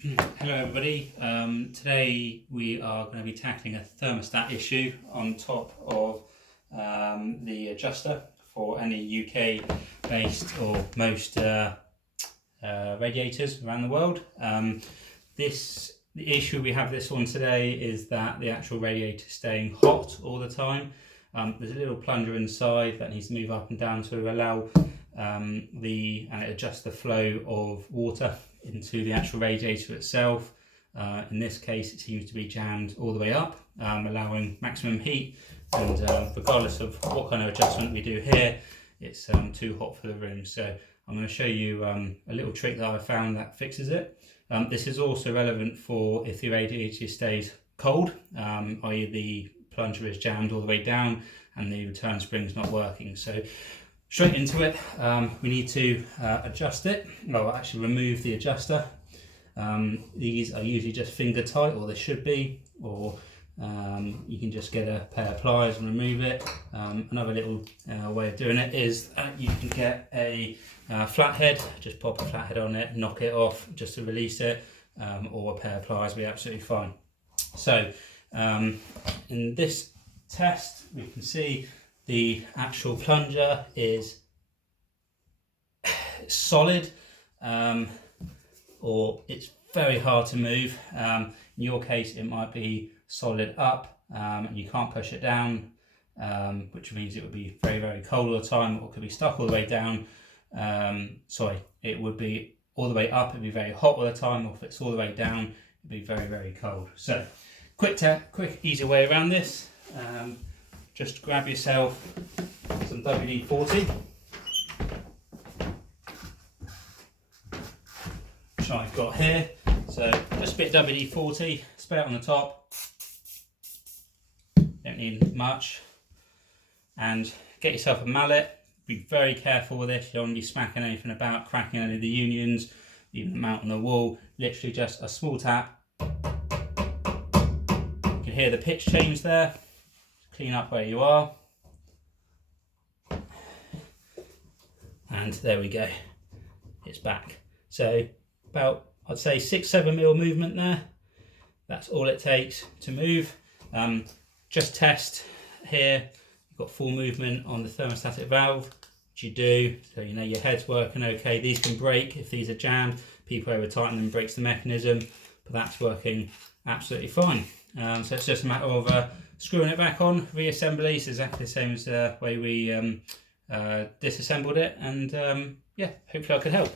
Hello everybody, today we are going to be tackling a thermostat issue on top of the adjuster for any UK based or most radiators around the world. The issue we have this on today is that the actual radiator is staying hot all the time. There's a little plunger inside that needs to move up and down to allow and it adjusts the flow of water into the actual radiator itself. In this case it seems to be jammed all the way up, allowing maximum heat, and regardless of what kind of adjustment we do here, it's too hot for the room. So I'm going to show you a little trick that I found that fixes it. This is also relevant for if the radiator stays cold, i.e. the plunger is jammed all the way down and the return spring is not working. So straight into it, we need to adjust it, well actually remove the adjuster. These are usually just finger tight, or they should be, or you can just get a pair of pliers and remove it. Another little way of doing it is you can get a flathead, just pop a flathead on it, knock it off just to release it, or a pair of pliers will be absolutely fine. So in this test we can see the actual plunger is solid, or it's very hard to move. In your case it might be solid up, and you can't push it down, which means it would be very, very cold all the time, or it could be stuck all the way down. It would be all the way up, it'd be very hot all the time, or if it's all the way down, it'd be very, very cold. So quick easy way around this. Just grab yourself some WD-40, which I've got here. So just a bit of WD-40, spray it on the top, don't need much, and get yourself a mallet. Be very careful with this, you don't want to be smacking anything about, cracking any of the unions, even the mount on the wall. Literally just a small tap. You can hear the pitch change there. Clean up where you are, and there we go, it's back. So about, I'd say 6-7 mil movement there, that's all it takes to move. Just test here, you've got full movement on the thermostatic valve, which you do, so you know your head's working okay. These can break if these are jammed, people over tighten them, breaks the mechanism, but that's working absolutely fine. So it's just a matter of screwing it back on. Reassembly is exactly the same as the way we disassembled it, and yeah, hopefully I could help.